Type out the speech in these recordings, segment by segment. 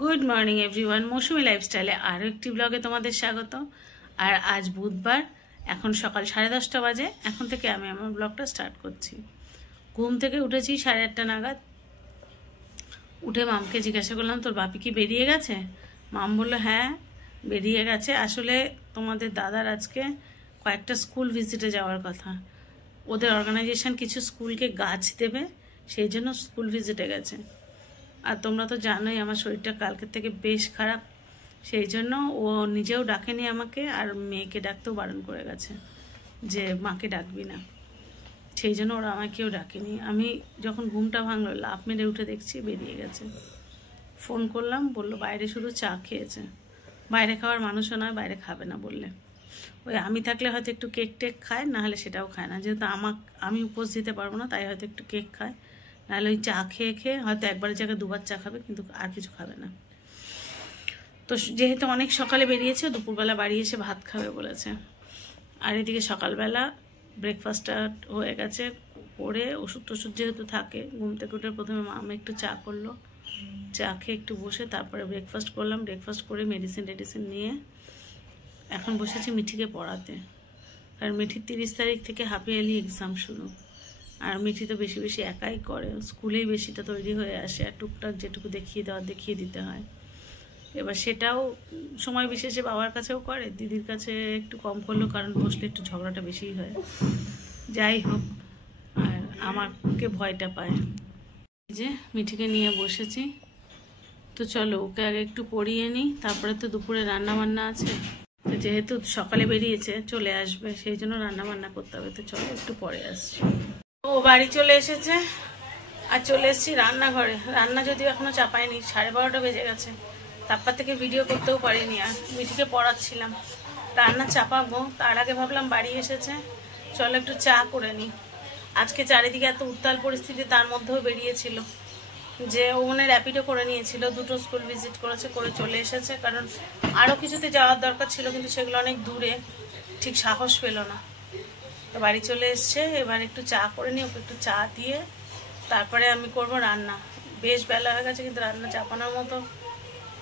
Good morning everyone, মৌসুমি লাইফস্টাইলে আরও একটি ব্লগে তোমাদের স্বাগত। আর আজ বুধবার, এখন সকাল 10:30 বাজে। এখন থেকে আমি আমার ব্লগটা স্টার্ট করছি। ঘুম থেকে উঠেছি 8:30 নাগাদ। উঠে মামকে জিজ্ঞাসা করলাম, তোর বাপি কি বেরিয়ে গেছে? মাম বললো হ্যাঁ বেরিয়ে গেছে। আসলে তোমাদের দাদার আজকে কয়েকটা স্কুল ভিজিটে যাওয়ার কথা। ওদের অর্গানাইজেশন কিছু স্কুলকে গাছ দেবে, সেই জন্য স্কুল ভিজিটে গেছে। আর তোমরা তো জানোই আমার শরীরটা কালকের থেকে বেশ খারাপ, সেই জন্য ও নিজেও ডাকেনি আমাকে, আর মেয়েকে ডাকতেও বারণ করে গেছে যে মাকে ডাকবি না। সেই জন্য ওরা আমাকেও ডাকেনি। আমি যখন ঘুমটা ভাঙলো লাফ মেরে উঠে দেখছি বেরিয়ে গেছে। ফোন করলাম, বললো বাইরে শুধু চা খেয়েছে। বাইরে খাওয়ার মানুষও নয়, বাইরে খাবে না বললে। ওই আমি থাকলে হয়তো একটু কেক টেক খায়, নাহলে সেটাও খায় না। যেহেতু আমি উপোস দিতে পারবো না, তাই হয়তো একটু কেক খায়, নাহলে ওই চা খেয়ে খেয়ে হয়তো একবারের জায়গায় দুবার চা খাবে, কিন্তু আর কিছু খাবে না। তো যেহেতু অনেক সকালে বেরিয়েছে, দুপুরবেলা বাড়ি এসে ভাত খাবে বলেছে। আর এদিকে সকালবেলা ব্রেকফাস্টটা হয়ে গেছে করে, ওষুধ টষুধ যেহেতু থাকে, ঘুম থেকে উঠে প্রথমে মামা একটু চা করলো, চা খেয়ে একটু বসে তারপরে ব্রেকফাস্ট করলাম। ব্রেকফাস্ট করে মেডিসিন নিয়ে এখন বসেছি মিঠিকে পড়াতে। কারণ মিঠির 30 তারিখ থেকে হাফ ইয়ারলি এক্সাম শুরু। আর মিঠি তো বেশি বেশি একাই করে, স্কুলেই বেশিটা তৈরি হয়ে আসে, আর টুকটাক যেটুকু দেখিয়ে দিতে হয়। এবার সেটাও সময় বিশেষে বাবার কাছেও করে, দিদির কাছে একটু কম করলো, কারণ বসলে একটু ঝগড়াটা বেশিই হয়। যাই হোক, আর আমাকে ভয়টা পায়। এই যে মিঠিকে নিয়ে বসেছি, তো চলো ওকে আগে একটু পড়িয়ে নিই, তারপরে তো দুপুরে রান্না বান্না আছে। যেহেতু সকালে বেরিয়েছে চলে আসবে, সেই জন্য রান্না বান্না করতে হবে। তো চলো একটু পরে আসছি। ও বাড়ি চলে এসেছে, আর চলে এসেছি রান্নাঘরে। রান্না যদিও এখনো চাপাইনি, 12:30 বেজে গেছে। তারপর থেকে ভিডিও করতেও পারিনি, আর মিঠিকে পড়াচ্ছিলাম। রান্না চাপাবো, তার আগে ভাবলাম বাড়ি এসেছে, চলো একটু চা করে নিই। আজকে চারিদিকে এত উত্তাল পরিস্থিতি, তার মধ্যেও বেরিয়েছিল যে ও মনে র্যাপিডও করে নিয়েছিল, 2টো স্কুল ভিজিট করেছে, করে চলে এসেছে। কারণ আরও কিছুতে যাওয়ার দরকার ছিল, কিন্তু সেগুলো অনেক দূরে, ঠিক সাহস পেল না। তো বাড়ি চলে এসছে, এবার একটু চা করে নিই, ওকে একটু চা দিয়ে তারপরে আমি করব রান্না। বেশ বেলা হয়ে গেছে, কিন্তু রান্না চাপানোর মতো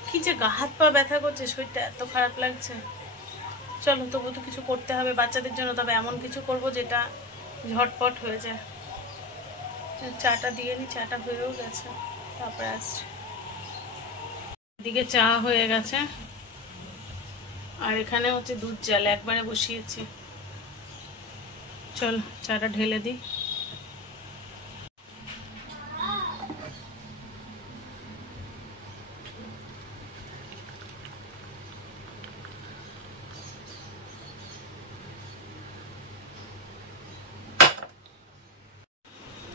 কি যে গা হাত পা ব্যথা করছে, শরীরটা এত খারাপ লাগছে। চলো তবু তো কিছু করতে হবে বাচ্চাদের জন্য, তবে এমন কিছু করব যেটা ঝটপট হয়ে যায়। চাটা দিয়ে নি, চাটা হয়েও গেছে, তারপরে আসছি। এদিকে চা হয়ে গেছে, আর এখানে হচ্ছে দুধ জাল একবারে বসিয়েছি। চল চাটা ঢেলে দিই।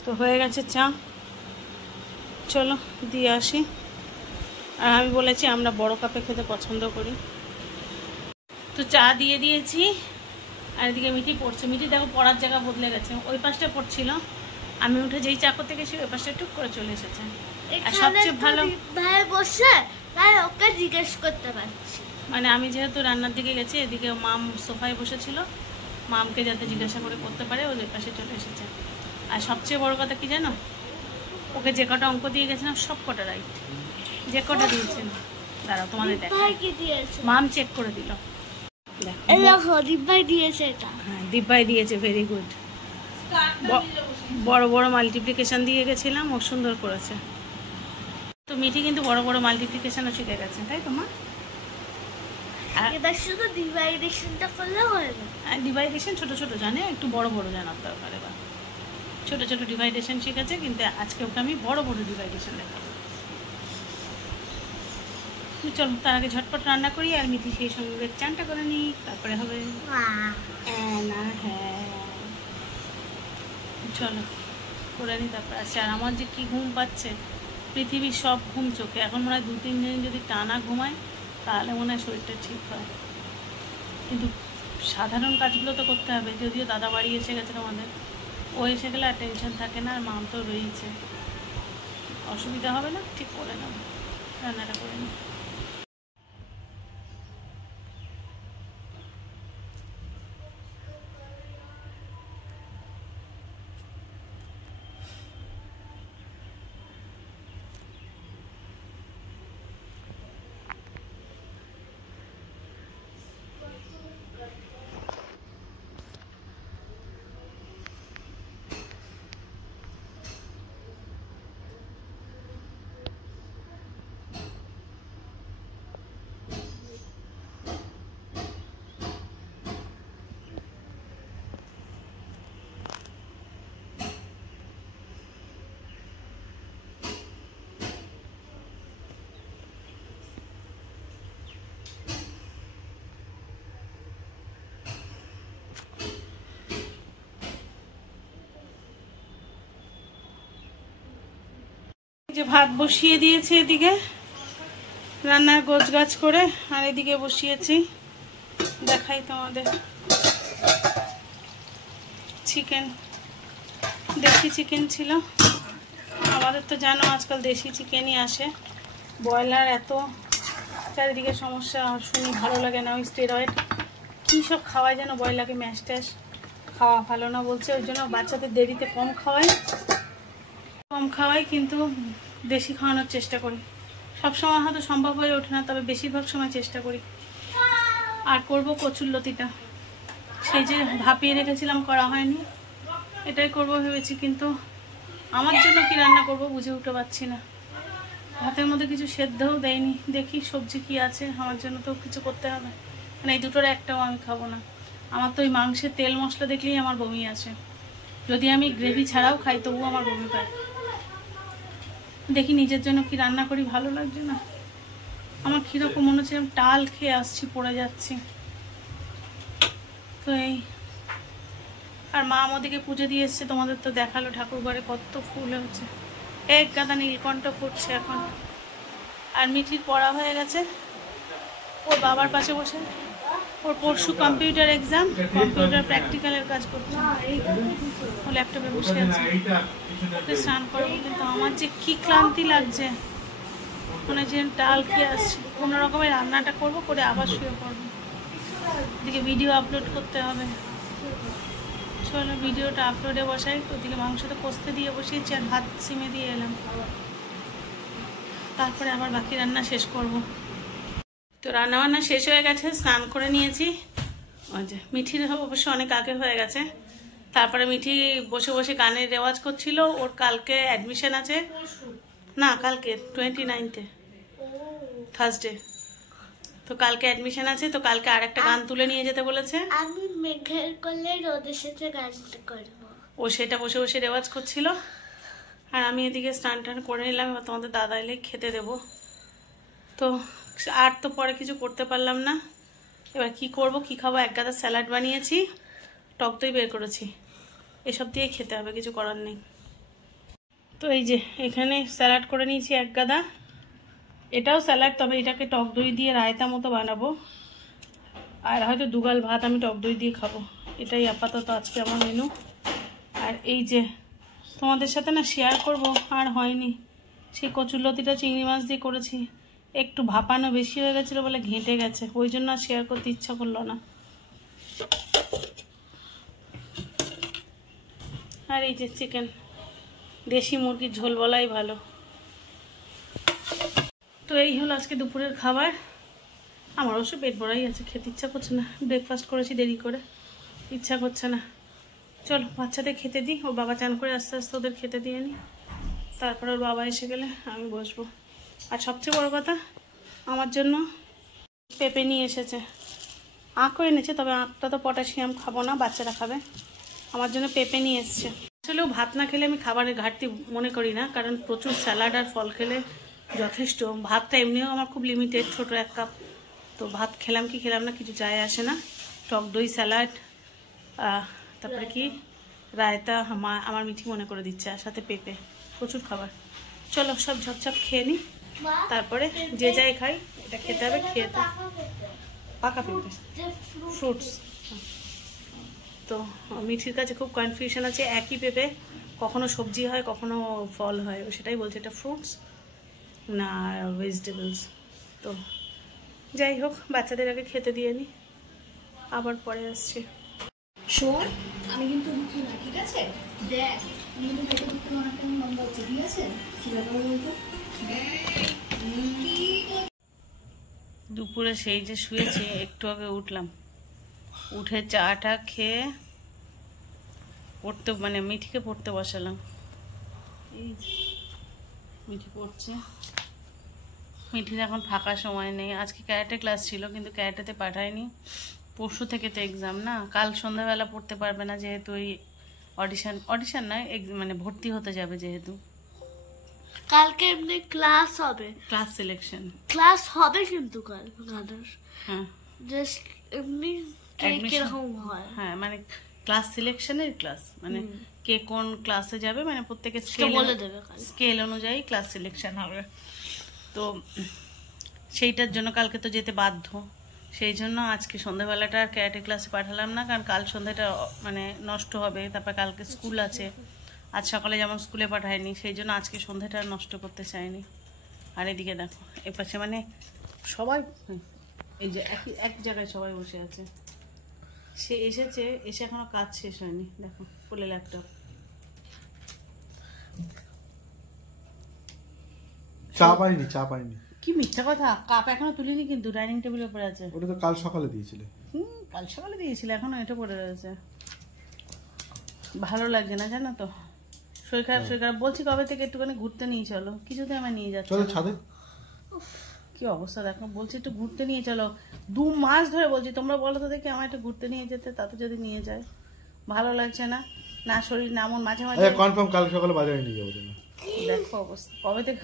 তো হয়ে গেছে চা, চলো দিয়ে আসি। আর আমি বলেছি আমরা বড় কাপে খেতে পছন্দ করি। তো চা দিয়ে দিয়েছি, আর এদিকে মিঠি পড়ছে। মিঠি দেখো পড়ার জায়গা বদলে গেছে, ওই পাশটা পড়ছিল, আমি উঠে যেই চা করতে গেছি ওই পাশটা টুক করে চলে এসেছে। আর সবচেয়ে ভালো বসে তাই ওকে জিজ্ঞেস করতে পারছি, মানে আমি যেহেতু রান্নার দিকে গেছি, এদিকে মাম সোফায় বসেছিল, মামকে যাতে জিজ্ঞাসা করে করতে পারে, ওই পাশে চলে এসেছে। আর সবচেয়ে বড় কথা কি জানো, ওকে যে কটা অঙ্ক দিয়ে গেছিলাম সব কটা রাইট, যে কটা দিয়েছেন। দাঁড়াও তোমাদের দেখাই, মাম চেক করে দিল। দীপভাই দিয়েছে এটা। হ্যাঁ দীপভাই দিয়েছে, ভেরি গুড। বড় বড় মাল্টিপ্লিকেশন দিয়ে গেছিলাম, ও সুন্দর করেছে। তো মিঠি কিন্তু বড় বড় মাল্টিপ্লিকেশনও শিখে গেছে, তাই তো মা? এবার শুধু ডিভাইডেশনটা করলে হবে না। ডিভাইডেশন ছোট ছোট জানে, একটু বড় বড় জানার দরকার। এবার ছোট ছোট ডিভাইডেশন শিখেছে, কিন্তু আজকে ওকে আমি বড় বড় ডিভাইডেশন দেখাবো। চলো তার আগে ঝটপট রান্না করি, আর মিঠি সেই সঙ্গে চানটা করে নিই, তারপরে হবে। না হ্যাঁ চলো করে নিই, তারপরে আসছে। আর আমার যে কি ঘুম পাচ্ছে, পৃথিবীর সব ঘুম চোখে। এখন মনে হয় 2-3 দিন যদি টানা ঘুমায় তাহলে মনে হয় শরীরটা ঠিক হয়। কিন্তু সাধারণ কাজগুলো তো করতে হবে। যদিও দাদা বাড়ি এসে গেছে আমাদের, ও এসে গেলে আর টেনশন থাকে না, আর মাম তো রয়েছে, অসুবিধা হবে না, ঠিক করে নেব। রান্নাটা করে নিই। যে ভাত বসিয়ে দিয়েছি, এদিকে রান্নার গোছগাছ করে, আর এদিকে বসিয়েছি, দেখাই তোমাদের, চিকেন, দেশি চিকেন ছিল। আমাদের তো জানো আজকাল দেশি চিকেনই আসে, ব্রয়লার এত চারিদিকে সমস্যা, শুনি ভালো লাগে না। ওই স্টেরয়েড কী সব খাওয়ায় যেন ব্রয়লারকে, ম্যাশ ট্যাশ খাওয়া ভালো না বলছে, ওই জন্য বাচ্চাদের দেরিতে কম খাওয়াই, কিন্তু দেশি খাওয়ানোর চেষ্টা করি। সবসময় হয়তো সম্ভব হয়ে ওঠে না, তবে বেশিরভাগ সময় চেষ্টা করি। আর করব কচুরলতিটা, সেই যে ভাপিয়ে রেখেছিলাম, করা হয়নি, এটাই করব ভেবেছি, কিন্তু আমার জন্য কি রান্না করব বুঝে উঠতে পারছি না। ভাতের মধ্যে কিছু সেদ্ধও দেয়নি, দেখি সবজি কি আছে, আমার জন্য তো কিছু করতে হবে, মানে এই দুটোর একটাও আমি খাবো না। আমার তো ওই মাংসের তেল মশলা দেখলেই আমার বমি আসে, যদি আমি গ্রেভি ছাড়াও খাই তবুও আমার বমি পায়। দেখি নিজের জন্য কি রান্না করি, ভালো লাগছে না আমার, কীরকম মনে হচ্ছে টাল খেয়ে আসছি, পড়ে যাচ্ছি। তো এই, আর মা আমাদেরকে পুজো দিয়ে এসছে, তোমাদের তো দেখালো ঠাকুর ঘরে কত ফুল হচ্ছে, এক গাদা নীলকণ্ঠ ফুটছে এখন। আর মিঠির পড়া হয়ে গেছে, ওর বাবার পাশে বসে, ওর পরশু কম্পিউটার এক্সাম, কম্পিউটার প্র্যাকটিক্যালের কাজ করছে, ও ল্যাপটপে বসে আছে। ওকে স্নান করবো, কিন্তু আমার যে কি ক্লান্তি লাগছে, মনে হচ্ছে টাল খেয়ে আসছি। কোনো রকমের রান্নাটা করবো, করে আবার শুয়ে পড়বো, এদিকে ভিডিও আপলোড করতে হবে। চলো ভিডিওটা আপলোডে বসাই, ওদিকে মাংসটা কষতে দিয়ে বসিয়েছি, আর ভাত সিমে দিয়ে এলাম, তারপরে আবার বাকি রান্না শেষ করব। তো রান্নাবান্না শেষ হয়ে গেছে, স্নান করে নিয়েছি। মিঠির অবশ্য অনেক আগে হয়ে গেছে। তারপরে মিঠি বসে বসে গানের রেওয়াজ করছিল, ওর কালকে অ্যাডমিশন আছে, না কালকে 29-এ থার্সডে, তো কালকে অ্যাডমিশন আছে, তো কালকে আর একটা গান তুলে নিয়ে যেতে বলেছে। আমি মেঘের কোলে রোদের সাথে গানটা করবো। ও সেটা বসে বসে রেওয়াজ করছিল, আর আমি এদিকে স্নান টান করে নিলাম। এবার তোমাদের দাদা এলে খেতে দেবো। তো আর তো পরে কিছু করতে পারলাম না, এবার কি করব, কি খাবো, এক গাদা স্যালাড বানিয়েছি, টক দই বের করেছি, এসব দিয়ে খেতে হবে, কিছু করার নেই। তো এই যে এখানে স্যালাড করে নিয়েছি এক গাদা, এটাও স্যালাড, তবে এটাকে টক দই দিয়ে রায়তা মতো বানাবো, আর হয়তো দুগাল ভাত আমি টক দই দিয়ে খাবো। এটাই আপাতত আজকে আমার মেনু। আর এই যে তোমাদের সাথে না শেয়ার করব, আর হয়নি, সেই কচুরলতিটা চিংড়ি মাছ দিয়ে করেছি, একটু ভাপানো বেশি হয়ে গেছিলো বলে ঘেঁটে গেছে, ওই জন্য আর শেয়ার করতে ইচ্ছা করলো না। আর এই যে চিকেন, দেশি মুরগির ঝোল বলাই ভালো। তো এই হলো আজকে দুপুরের খাবার। আমার অবশ্য পেট ভরাই আছে, খেতে ইচ্ছা করছে না, ব্রেকফাস্ট করেছি দেরি করে, ইচ্ছা করছে না। চলো বাচ্চাদের খেতে দিই, ওর বাবা চান করে আস্তে আস্তে ওদের খেতে দিয়ে নিই, তারপরে ওর বাবা এসে গেলে আমি বসবো। আর সবচেয়ে বড় কথা, আমার জন্য পেঁপে নিয়ে এসেছে, আঁকও এনেছে, তবে আঁকটা তো পটাশিয়াম খাবো না, বাচ্চারা খাবে, আমার জন্য পেঁপে নিয়ে এসছে। আসলেও ভাত না খেলে আমি খাবারের ঘাটতি মনে করি না, কারণ প্রচুর স্যালাড আর ফল খেলে যথেষ্ট। ভাতটা এমনিও আমার খুব লিমিটেড, ছোটো 1 কাপ, তো ভাত খেলাম কি খেলাম না কিছু যায় আসে না। টক দই, স্যালাড, তারপরে কি রায়তা আমার মিঠি মনে করে দিচ্ছে, আর সাথে পেঁপে, প্রচুর খাবার। চলো সব ঝপঝপ খেয়ে নিই, তারপরে যে যাই খাই, এটা খেতে হবে, খেয়ে তো পাকা পেঁপে, ফ্রুটস। তো মিঠির কাছে খুব কনফিউশন আছে, একই পেঁপে কখনো সবজি হয় কখনো ফল হয়, সেটাই বলছে এটা ফ্রুটস না ভেজিটেবলস। তো যাই হোক, বাচ্চাদের আগে খেতে দিয়ে নিই, আবার পরে আসছি। শোন, আমি কিন্তু উঠি না, ঠিক আছে? দেখ, আমি কিন্তু দেখে দেখতে অনেকটা লম্বা হচ্ছে, ঠিক আছে? কি ব্যাপার বলতো? দুপুরে সেই যে শুয়েছি, একটু আগে উঠলাম, উঠে চাটা খেয়ে পড়তে, মানে মিঠিকে পড়তে বসালাম। এই মিঠি পড়ছে, মিঠির এখন ফাঁকা সময় নেই। আজকে ক্যারাটে ক্লাস ছিল, কিন্তু ক্যারাটেতে পাঠায়নি, পরশু থেকে তো এক্সাম না, কাল সন্ধ্যাবেলা পড়তে পারবে না, যেহেতু ওই অডিশন নয়, মানে ভর্তি হতে যাবে, যেহেতু কালকে এমনি ক্লাস হবে, ক্লাস সিলেকশন ক্লাস হবে, কিন্তু কাল গানের হ্যাঁ জাস্ট এমনি কিরকম হয়, হ্যাঁ, মানে ক্লাস সিলেকশনের ক্লাস, মানে কে কোন ক্লাসে যাবে, মানে প্রত্যেকে স্কেল অনুযায়ী ক্লাস সিলেকশন হবে। তো সেইটার জন্য কালকে তো যেতে বাধ্য, সেই জন্য আজকে সন্ধ্যাবেলাটা আর ক্যারাটে ক্লাসে পাঠালাম না, কারণ কাল সন্ধ্যাটা মানে নষ্ট হবে, তারপর কালকে স্কুল আছে। আজ সকালে যেমন স্কুলে পাঠায়নি, সেই জন্য আজকে সন্ধ্যাটা নষ্ট করতে চাইনি। আর এদিকে দেখো এপাশে মানে সবাই এই যে এক জায়গায় সবাই বসে আছে। সে এসেছে, এসে এখনো কাজ শেষ হয়নি, দেখো বলে ল্যাপটপ। চা পাইনি। কি মিথ্যা কথা, কাপ এখনো তুলিনি, কিন্তু ডাইনিং টেবিলের উপরে আছে। ওটা তো কাল সকালে দিয়েছিলে। কাল সকালে দিয়েছিলে, এখনো এটা পড়ে রয়েছে। ভালো লাগছে না জানো তো, শরীর খারাপ বলছি কবে থেকে একটুখানি ঘুরতে নিয়ে চলো, কিছুতে আমার নিয়ে যাচ্ছে। চলো ছাদে। কি অবস্থা দেখো, বলছি একটু ঘুরতে নিয়ে চলো, 2 মাস ধরে বলছি তোমরা বলো তো দেখি আমার একটু ঘুরতে নিয়ে যেতে, তাতে যদি নিয়ে যায়। ভালো লাগছে না, না শরীর না মন, মাঝে মাঝে কনফার্ম কাল সকালে বাজারে নিয়ে যাবো তুমি। দেখো অবস্থা, কবে থেকে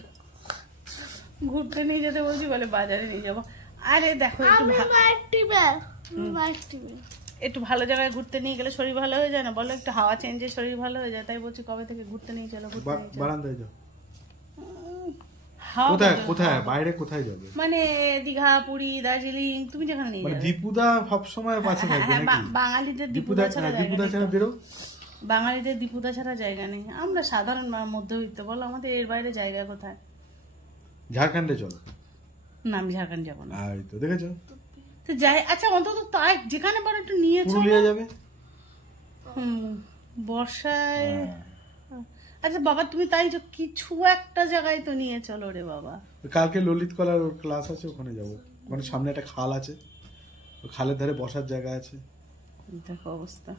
ঘুরতে নিয়ে যেতে বলছি, বলে বাজারে নিয়ে যাবো। আরে দেখো একটু ভালো জায়গায় ঘুরতে নিয়ে গেলে শরীর ভালো হয়ে যায় না, বলো একটু হাওয়া চেঞ্জে শরীর ভালো হয়ে যায়, তাই বলছি কবে থেকে ঘুরতে নিয়ে চলো। বারান্দায় যাও। কোথায় বাইরে কোথায় যাবে? মানে দীঘা, পুরী, দার্জিলিং, তুমি যেখানে নিয়ে যাবে। দীপুদা সবসময় পাশে থাকবে নাকি? বাঙালিদের দীপুদা ছাড়া বেরো। বাঙালিদের দীপুদা ছাড়া জায়গা নেই, আমরা সাধারণ মধ্যবিত্ত, বলো আমাদের এর বাইরে জায়গা কোথায়? ঝাড়খণ্ডে চলো। না আমি ঝাড়খণ্ড যাবো না। এই তো দেখেছো তো যাই, আচ্ছা অন্তত তাই যেখানে পারো একটু নিয়ে চলো। পুরুলিয়া যাবে। বর্ষায়। আচ্ছা বাবা তুমি তাই কিছু একটা জায়গায় তো নিয়ে চলো রে বাবা। কালকে ললিত কলার ক্লাস আছে, ওখানে যাবো। ওখানে সামনে একটা খাল আছে, খালের ধারে বসার জায়গা আছে। দেখো অবস্থা,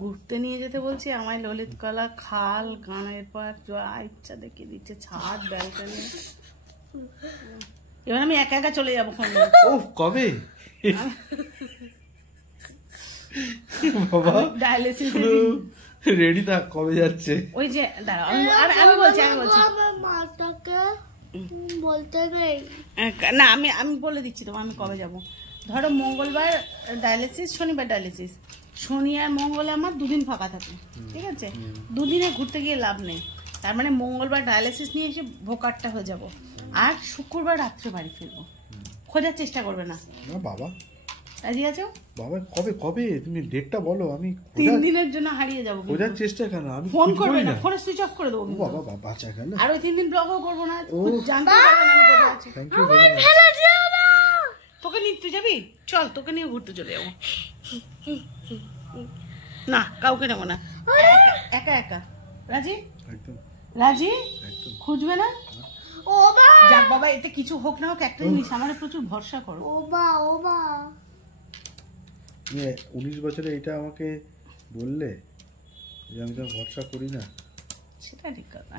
ঘুরতে নিয়ে যেতে বলছি, আমায় ললিত কলা, খাল, গানের পার্ক যা ইচ্ছা দেখিয়ে দিচ্ছে, ছাদ, ব্যালকনি। এবার আমি একা একা চলে যাবো। ও কবে বাবা ডায়ালিসিস রেডি থাক, কবে যাচ্ছে? ওই যে দাঁড়াও আমি বলছি বলতে নেই না, আমি বলে দিচ্ছি তোমার আমি কবে যাব। ধরো মঙ্গলবার ডায়ালিসিস, শনিবার ডায়ালিসিস, শনি আর মঙ্গলে আমার 2 দিন ফাঁকা থাকে, ঠিক আছে? 2 দিনে ঘুরতে গিয়ে লাভ নেই, তার মানে মঙ্গলবার ডায়ালিসিস নিয়ে এসে ভোকারটা হয়ে যাব, আর শুক্রবার রাত্রে বাড়ি ফিরবো। খোঁজার চেষ্টা করবে না বাবা। রাজি আছো বাবা? কবে তুমি ডেটটা বলো, আমি 3 দিনের জন্য হারিয়ে যাবো। খোঁজার চেষ্টা কেন, আমি ফোন করবে না, ফোনে সুইচ অফ করে দেবো। বাবা বাচ্চা কেন? আর ওই 3 দিন ব্লগও করবো না, জানতে পারবে না আমি কোথায় আছি। Thank you. তোকে নিয়ে তুই যাবি, চল তোকে নিয়ে ঘুরতে চলে যাবো। না কাউকে নেবো না, একা একা। রাজি? একদম রাজি? একদম। খুঁজবে না? ও বা যাক বাবা, এতে কিছু হোক না হোক একটা জিনিস আমার প্রচুর ভরসা করো। ও বা 19 বছরে এটা আমাকে বললে যে আমি তো ভরসা করি না। সেটা ঠিক কথা।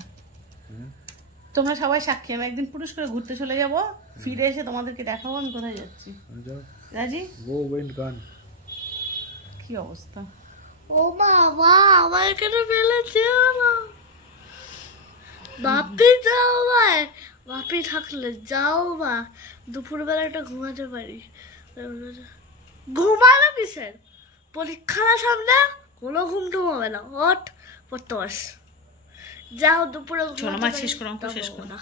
তোমরা সবাই সাক্ষী, আমি একদিন পুরস্কারে ঘুরতে চলে যাব, ফিরে এসে তোমাদেরকে দেখাবো আমি কোথায় যাচ্ছি। রাজি? গো ওয়েন্ট গান। কি অবস্থা? ও বাবা আমার কেন ফেলেছে না? বাপি যাও ভাই, বাপি থাকলে যাও বা দুপুরবেলা একটা ঘুমাতে পারি। ঘুমানো কিসের, পরীক্ষা সামনে, কোনো ঘুম টুম হবে না, হট পড়তে বাস যাও দুপুরে শেষ করো, শেষ করো না।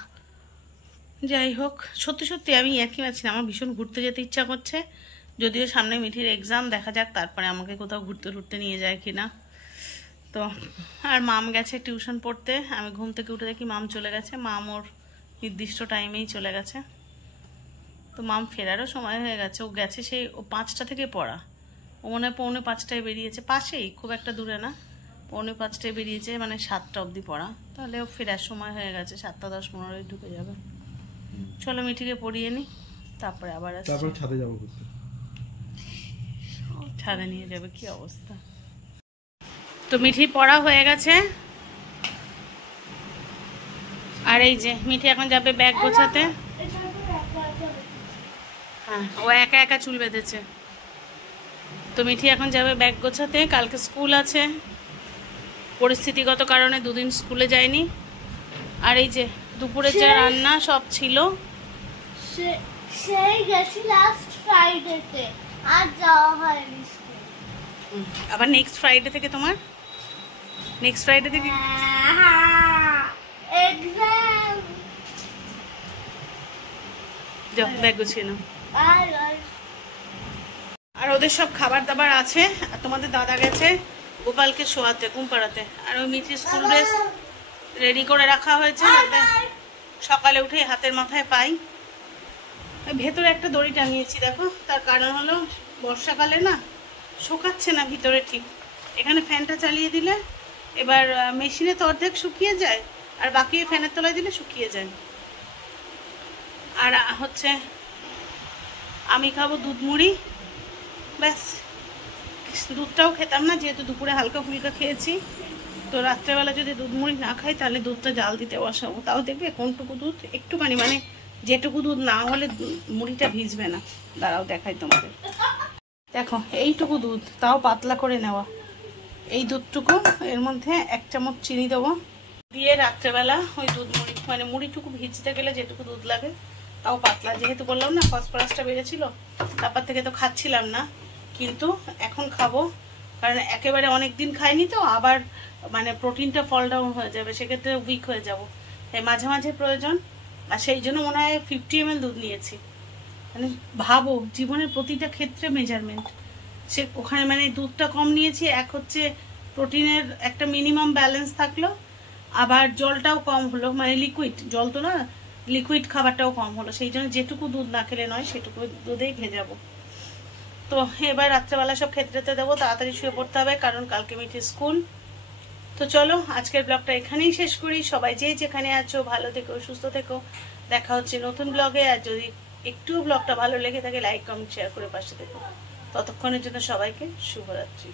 যাই হোক, সত্যি সত্যি আমি একই আছি না, আমার ভীষণ ঘুরতে যেতে ইচ্ছা করছে, যদিও সামনে মিঠির এক্সাম, দেখা যাক তারপরে আমাকে কোথাও ঘুরতে নিয়ে যায় কিনা। তো আর মাম গেছে টিউশন পড়তে, আমি ঘুম থেকে উঠে দেখি মাম চলে গেছে, মাম ওর নির্দিষ্ট টাইমেই চলে গেছে। তো মাম ফেরারও সময় হয়ে গেছে, ও গেছে সেই 5টা থেকে পড়া, ও মনে হয় 4:45 বেরিয়েছে, পাশেই খুব একটা দূরে না, 4:45 বেরিয়েছে, মানে 7টা অবধি পড়া, তাহলে ও ফেরার সময় হয়ে গেছে, 7টা 10-15 ঢুকে যাবে। চলো মিঠিকে পড়িয়ে নি, তারপরে আবার তারপর ছাদে যাবো ঘুরতে। ছাদে নিয়ে যাবে, কি অবস্থা। তো মিঠি পড়া হয়ে গেছে, আর এই যে মিঠি এখন যাবে ব্যাগ গোছাতে। হ্যাঁ, ও একা একা চুল বেঁধেছে। তো মিঠি এখন যাবে ব্যাগ গোছাতে, কালকে স্কুল আছে, পরিস্থিতিগত কারণে 2 দিন স্কুলে যায়নি। আর এই যে দুপুরে যা রান্না সব ছিল, সেই গেছি লাস্ট ফ্রাইডেতে, আর যাওয়া হয়নি। আবার নেক্সট ফ্রাইডে থেকে তোমার নেক্সট ফ্রাইডে থেকে এক্সাম যাও ব্যাগ গুছিয়ে নাও। আর ওদের সব খাবার দাবার আছে। আর তোমাদের দাদা গেছে গোপালকে শোয়াতে, ঘুম পাড়াতে। আর ওই মিঠি স্কুল ড্রেস রেডি করে রাখা হয়েছে, যাতে সকালে উঠে হাতের মাথায় পাই। ভেতরে একটা দড়ি টাঙিয়েছি দেখো, তার কারণ হলো বর্ষাকালে না শোকাচ্ছে না ভিতরে ঠিক। এখানে ফ্যানটা চালিয়ে দিলে এবার মেশিনে তো অর্ধেক শুকিয়ে যায়, আর বাকি ফ্যানের তলায় দিলে শুকিয়ে যায়। আর হচ্ছে আমি খাবো দুধ মুড়ি, ব্যাস। দুধটাও খেতাম না, যেহেতু দুপুরে হালকা ফুলকা খেয়েছি। তো রাত্রেবেলা যদি দুধ মুড়ি না খাই তাহলে দুধটা জাল দিতে বসাবো। তাও দেখবে কোনটুকু দুধ, একটুখানি, মানে যেটুকু দুধ না হলে মুড়িটা ভিজবে না। দাঁড়াও দেখাই তোমাদের। দেখো এইটুকু দুধ, তাও পাতলা করে নেওয়া। এই দুধটুকু এর মধ্যে 1 চামচ চিনি দেবো, দিয়ে রাত্রেবেলা ওই দুধ মুড়ি, মানে মুড়িটুকু ভিজতে গেলে যেটুকু দুধ লাগে, তাও পাতলা। যেহেতু বললাম না ফসফরাসটা বেড়েছিল, তারপর থেকে তো খাচ্ছিলাম না, কিন্তু এখন খাবো। কারণ একেবারে অনেক দিন খাইনি তো, আবার মানে প্রোটিনটা ফল ডাউন হয়ে যাবে, সেক্ষেত্রে উইক হয়ে যাব। তাই মাঝে মাঝে প্রয়োজন। আর সেই জন্য মনে হয় 50 ml দুধ নিয়েছি। মানে ভাবো, জীবনের প্রতিটা ক্ষেত্রে মেজারমেন্ট। সে ওখানে মানে দুধটা কম নিয়েছি, এক হচ্ছে প্রোটিনের একটা মিনিমাম ব্যালেন্স থাকলো, আবার জলটাও কম হলো, মানে লিকুইড জল তো না, লিকুইড খাবারটাও কম হলো। সেই জন্য যেটুকু দুধ না খেলে নয়, সেটুকু দুধেই ভেজাবো। তো এবার রাত্রেবেলা সব খেতে দেবো, তাড়াতাড়ি শুয়ে পড়তে হবে, কারণ কালকে মিঠে স্কুল। তো চলো আজকের ব্লগটা এখানেই শেষ করি। সবাই যে যেখানে আছো ভালো থেকো, সুস্থ থেকো। দেখা হচ্ছে নতুন ব্লগে। আর যদি একটু ব্লগটা ভালো লেগে থাকে, লাইক কমেন্ট শেয়ার করে পাশে থেকো। ততক্ষণের জন্য সবাইকে শুভরাত্রি।